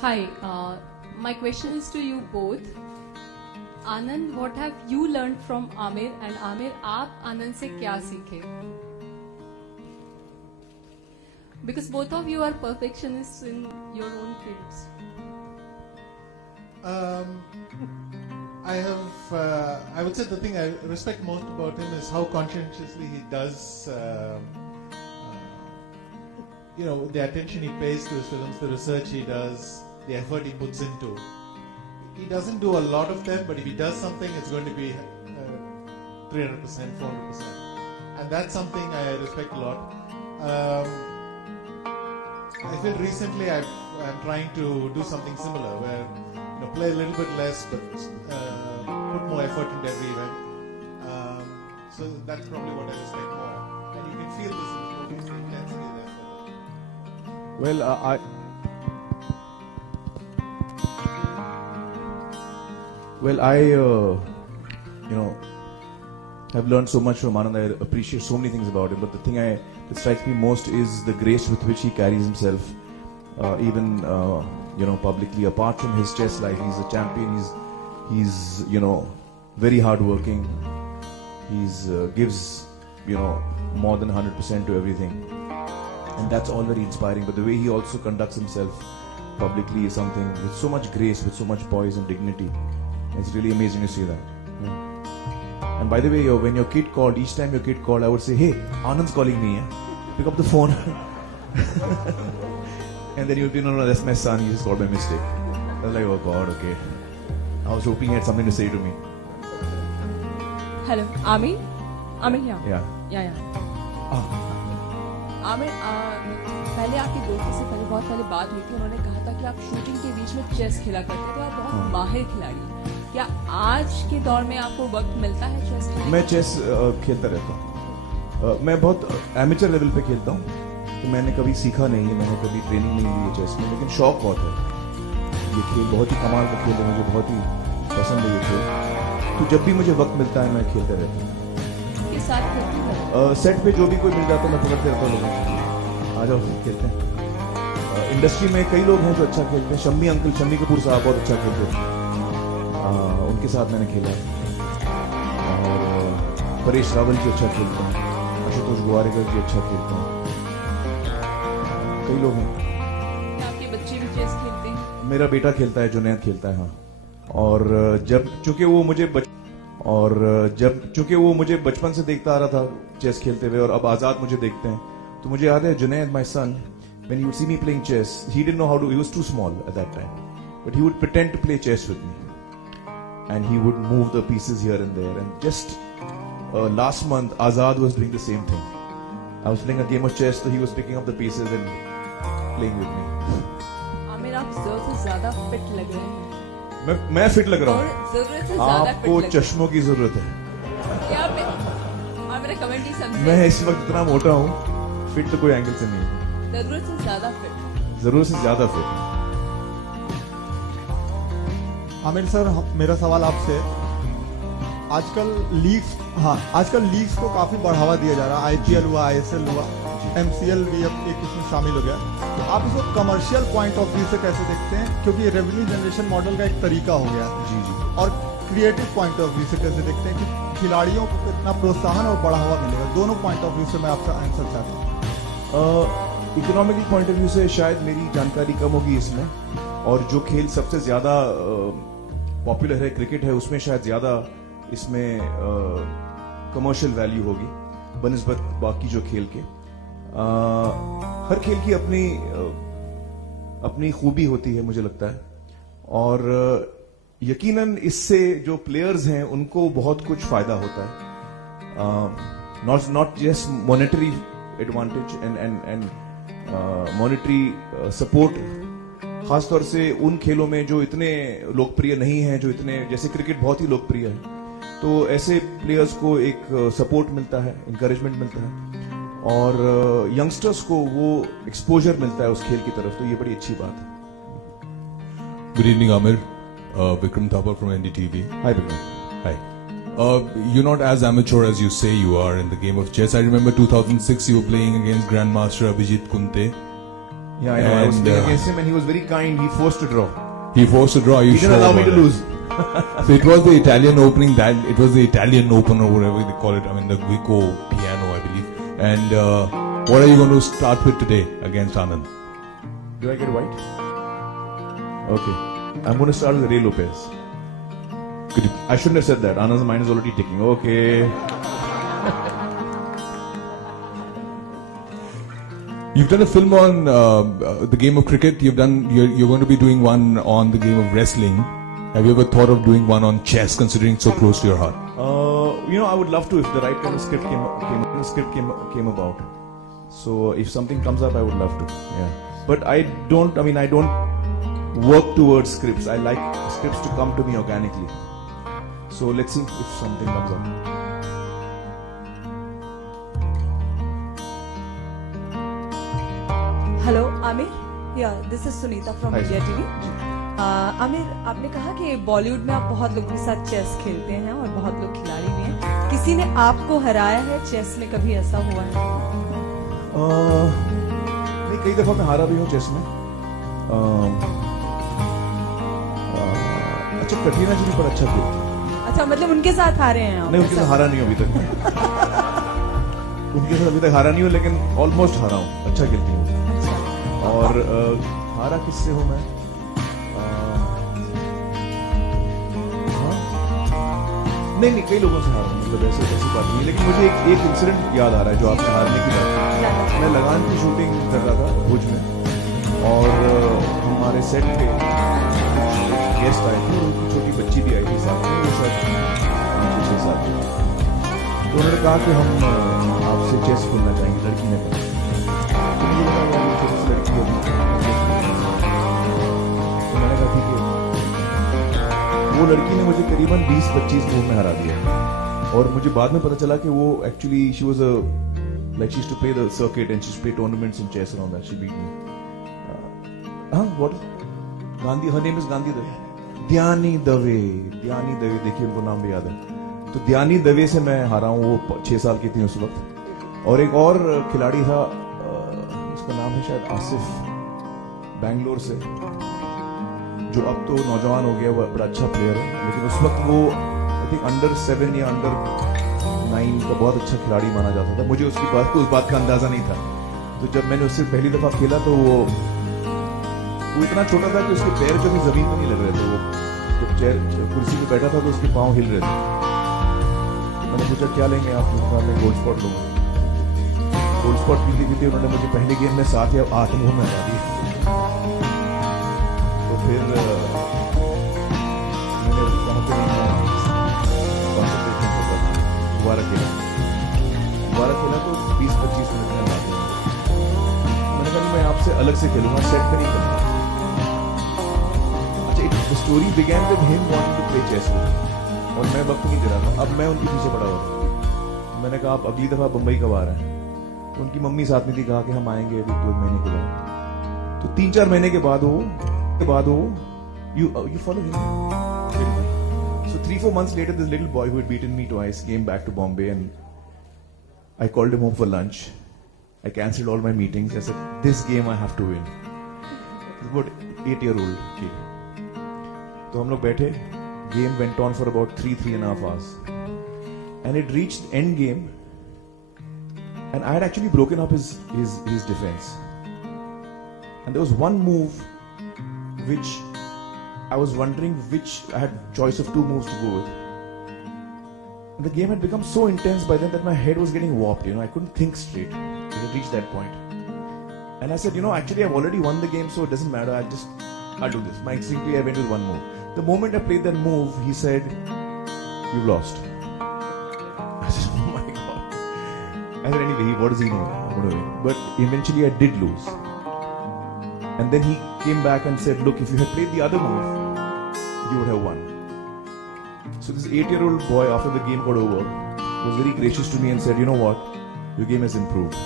Hi, my question is to you both. Anand, what have you learned from Amir? And Amir, आप आनंद से क्या सीखे? Because both of you are perfectionists in your own fields. I would say the thing I respect most about him is how conscientiously he does, the attention he pays to his films, the research he does, the effort he puts into. He doesn't do a lot of them, but if he does something, it's going to be 300%, 400%. And that's something I respect a lot. I feel recently I'm trying to do something similar where play a little bit less but put more effort into every event. So that's probably what I respect more. And you can feel this intensity there. Well, I've learned so much from Anand. I appreciate so many things about him, but the thing that strikes me most is the grace with which he carries himself, even publicly. Apart from his chess life, he's a champion. He's very hardworking. He's gives more than 100% to everything, and that's all very inspiring. But the way he also conducts himself publicly is something with so much grace, with so much poise and dignity. It's really amazing to see that. Yeah. And by the way, when your kid called, each time your kid called, I would say, "Hey, Anand's calling me. Pick up the phone." And then you'll be, "No, that's my son. He just called by mistake." I was like, "Oh God, okay." I was hoping he had something to say to me. Hello, Amir. Amir here. Yeah. Aamir, पहले आपके दोस्तों से बहुत पहले बात हुई थी. उन्होंने कहा था कि आप शूटिंग के बीच में चेस खेला करते थे. आप बहुत माहिर खिलाड़ी. क्या आज के दौर में आपको वक्त मिलता है चेस खेलने? मैं चेस खेलता रहता हूँ. मैं बहुत एमेचर लेवल पे खेलता हूँ. तो मैंने कभी सीखा नहीं है, मैंने कभी ट्रेनिंग नहीं ली है चेस में, लेकिन शौक बहुत है. ये खेल बहुत ही कमाल का खेल है, मुझे बहुत ही पसंद है ये खेल. तो जब भी मुझे वक्त मिलता है मैं खेलते रहता हूँ. किसके साथ खेलते हैं? सेट पे जो भी कोई मिल जाता है मैं पकड़ते रहता हूँ लोगों को. आ जाओ खेलते हैं. इंडस्ट्री में कई लोग हैं जो अच्छा खेलते हैं. शम्मी कपूर साहब बहुत अच्छा खेलते हैं, उनके साथ मैंने खेला. और परेश रावल जी अच्छा खेलते हैं, आशुतोष गुवारेकर जी अच्छा खेलते हैं, कई लोग हैं. आपके बच्चे भी चेस खेलते हैं? मेरा बेटा खेलता है, जुनैद खेलता है. हाँ. और चूंकि वो मुझे बचपन से देखता आ रहा था चेस खेलते हुए, और अब आजाद मुझे देखते हैं, तो मुझे याद है Junaid, my son, when he would see me playing chess, he didn't know how to. He was too small at that time, but he would pretend to play chess with me, and he would move the pieces here and there. And just last month, Azad was doing the same thing. I was playing a game of chess, so he was picking up the pieces and playing with me. Aamir, आप जरूरत से ज्यादा fit लग रहे हैं. मैं fit लग रहा हूँ. जरूरत से ज्यादा आपको चश्मों की जरूरत है. क्या मेरा कमेंट ही समझे. मैं इस वक्त इतना मोटा हूँ, फिट तो कोई एंगल से नहीं. जरूरत से ज्यादा फिट. आमिर सर, मेरा सवाल आपसे, आजकल लीग्स को काफी बढ़ावा दिया जा रहा है. IPL हुआ, ISL हुआ, MCL भी अब एक इसमें शामिल हो गया. तो आप इसको कमर्शियल पॉइंट ऑफ व्यू से कैसे देखते हैं, क्योंकि रेवेन्यू जनरेशन मॉडल का एक तरीका हो गया. जी. और क्रिएटिव पॉइंट ऑफ व्यू से कैसे देखते हैं कि खिलाड़ियों को कितना प्रोत्साहन और बढ़ावा मिलेगा? दोनों पॉइंट ऑफ व्यू से मैं आपसे आंसर चाहता हूँ. इकोनॉमिकल पॉइंट ऑफ व्यू से शायद मेरी जानकारी कम होगी इसमें, और जो खेल सबसे ज्यादा पॉपुलर है, क्रिकेट है, उसमें शायद ज्यादा इसमें कमर्शियल वैल्यू होगी बनिस्बत बाकी जो खेल के. हर खेल की अपनी खूबी होती है मुझे लगता है, और यकीनन इससे जो प्लेयर्स हैं उनको बहुत कुछ फायदा होता है. Not just monetary advantage and monetary support, खासतौर से उन खेलों में जो इतने लोकप्रिय नहीं हैं, जो इतने, जैसे क्रिकेट बहुत ही लोकप्रिय है, तो ऐसे प्लेयर्स को एक सपोर्ट मिलता है, इंकरेजमेंट मिलता है, और यंगस्टर्स को वो एक्सपोजर मिलता है उस खेल की तरफ. तो ये बड़ी अच्छी बात है. Good evening Aamir. Vikram Thapar from NDTV. Hi Vikram. Hi. You're not as amateur as you say you are in the game of chess. I remember 2006 you were playing against Grandmaster Abhijit Kunte. Yeah, I know. I was And, playing against him and he was very kind. He forced a draw. He forced a draw. Are you He didn't sure allow me about to it? lose. So it was the Italian opening. It was the Italian Open or whatever they call it. I mean, the Guico piano, I believe. And what are you going to start with today against Anand? Do I get white? Okay. I'm going to start with Ray Lopez. I shouldn't have said that. Anand's mind is already ticking. Okay. You've done a film on the game of cricket. You're going to be doing one on the game of wrestling. Have you ever thought of doing one on chess, considering it's so close to your heart? I would love to if the right kind of script came about. So if something comes up, I would love to. Yeah. But I don't work towards scripts. I like scripts to come to me organically. So let's see if something comes up. Hello Aamir, yeah this is Sunita from Hi, India TV. Aamir, आपने कहा कि बॉलीवुड में आप बहुत लोगों के साथ chess खेलते हैं और बहुत लोग खिलाड़ी भी हैं। किसी ने आपको हराया है चेस में, कभी ऐसा हुआ है? नहीं, कई दफा मैं हारा भी हूँ चेस में। अच्छा, कटरीना जी पर अच्छा खेलती। अच्छा, मतलब उनके साथ हारे हैं आप? नहीं, उनके साथ हारा नहीं हूँ अभी तक। उनके साथ अभी तक हारा नहीं हूँ, लेकिन ऑलमोस्ट हारा हूँ। अच्छा खेलती हूँ। और हारा किससे हूँ मैं? नहीं, कई लोगों से हारा हूँ, मतलब ऐसी बात नहीं। लेकिन मुझे एक इंसिडेंट याद आ रहा है जो आपने हारने की बात की। मैं लगान की शूटिंग कर रहा था भुज में, और हमारे सेट पे गेस्ट आए थे, उनकी छोटी बच्ची भी आई थी साथ में, वो शायद 6 साल की। तो उन्होंने कहा कि हम आपसे चेस खेलना चाहेंगे, लड़की ने कहा। तो मुझे लगा यार ये छोटी सी लड़की है, तो मैंने कहा ठीक है। वो लड़की ने मुझे करीबन 20-25 मूव में हरा दिया, और मुझे बाद में पता चला कि वो actually she was like she used to play the circuit and she used to play tournaments in chess and all that. She beat me. What? Gandhi. Her name is Gandhi Dave. Dhyani Dave. देखिए उनको नाम भी याद है। तो ध्यानी दवे से मैं हारा हूँ। वो 6 साल की थी उस वक्त। और एक और खिलाड़ी था, उसका नाम है शायद आसिफ, बैंगलोर से, जो अब तो नौजवान हो गया, वो बड़ा अच्छा प्लेयर है, लेकिन उस वक्त वो आई थिंक अंडर 7 या अंडर 9 का बहुत अच्छा खिलाड़ी माना जाता था। मुझे उस बात का अंदाजा नहीं था। तो जब मैंने उससे पहली दफा खेला तो वो इतना छोटा था कि उसके पैर जो भी जमीन में नहीं लग रहे थे। वो जब कुर्सी पे बैठा था तो उसके पांव हिल रहे थे। मैंने पूछा क्या लेंगे आप? मैं गोल्ड स्पॉट लूंगा। गोल्ड स्पॉट पीते उन्होंने मुझे पहले गेम में 7 या 8 मूव में हरा दिया। तो फिर मैंने वहां पे दोबारा खेला तो 20-25 मिनट में हरा दिया। मैंने कहा मैं आपसे अलग से खेलूंगा, सेट पे नहीं करूंगा। अच्छा, the story began with him wanting to play chess with me, और मैं वक्त नहीं दे रहा था। अब मैं उनके पीछे पड़ा हुआ था। मैंने कहा आप अगली दफा बंबई कब आ रहे हैं? तो उनकी मम्मी साथ में थी, कहा कि हम आएंगे अभी 2 महीने के बाद। तो 3-4 महीने के बाद वो you follow him? So 3-4 months later, this little boy who had beaten me twice came back to Bombay, and I called him home for lunch. I cancelled all my meetings. I said, this game I have to win. He's about 8-year-old kid. तो हम लोग बैठे, game went on for about 3.5 hours, and it reached end game, and I had actually broken up his defense, and there was one move which I was wondering which I had choice of 2 moves to go with. And the game had become so intense by then that my head was getting warped. I couldn't think straight. It had reached that point. And I said, actually I've already won the game, so it doesn't matter. I'll do this. My instinctively I went with 1 move. The moment I played that move, he said, "You've lost." I said, "Oh my God." I said, anyway, what does he know? I'm going to win. But eventually I did lose. And then he came back and said, look, if you had played the other move, you would have won. So this 8-year-old boy, after the game got over, was very gracious to me and said, you know what? Your game has improved.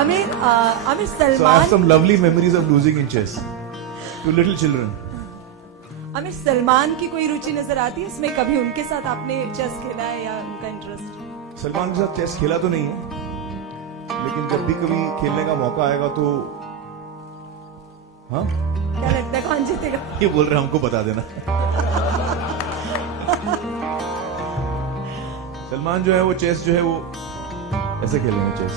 Aamir, Salman. So I have some lovely memories of losing in chess to little children. Aamir, Salman की कोई रुचि नजर आती है इसमें? कभी उनके साथ आपने चेस खेला है या उनका इंटरेस्ट? सलमान के साथ चेस खेला तो नहीं है, लेकिन जब भी कभी खेलने का मौका आएगा तो हाँ क्या लगता है कौन जीतेगा? ये बोल रहे हैं हमको बता देना। सलमान जो है वो चेस जो है वो ऐसे खेलेंगे chess.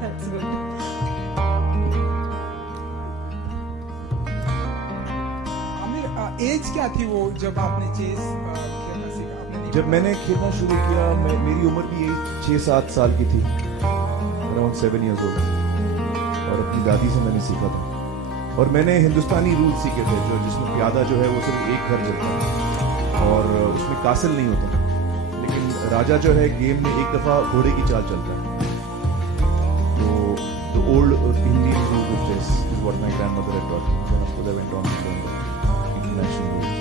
That's good. Aamir, as क्या थी वो जब आपने चेस खेलना सीखा? आपने जब मैंने खेलना शुरू किया मेरी उम्र भी यही 6-7 साल की थी, अराउंड 7 years old, और अपनी दादी से मैंने सीखा था। और मैंने हिंदुस्तानी रूल सीखे थे जो जिसमें प्यादा जो है वो सिर्फ एक घर चलता है और उसमें कासल नहीं होता, लेकिन राजा जो है गेम में एक दफा घोड़े की चाल चलता है। तो old Indian rule of chess is what my grandmother had taught me. Then of course I went on to learn the international rules.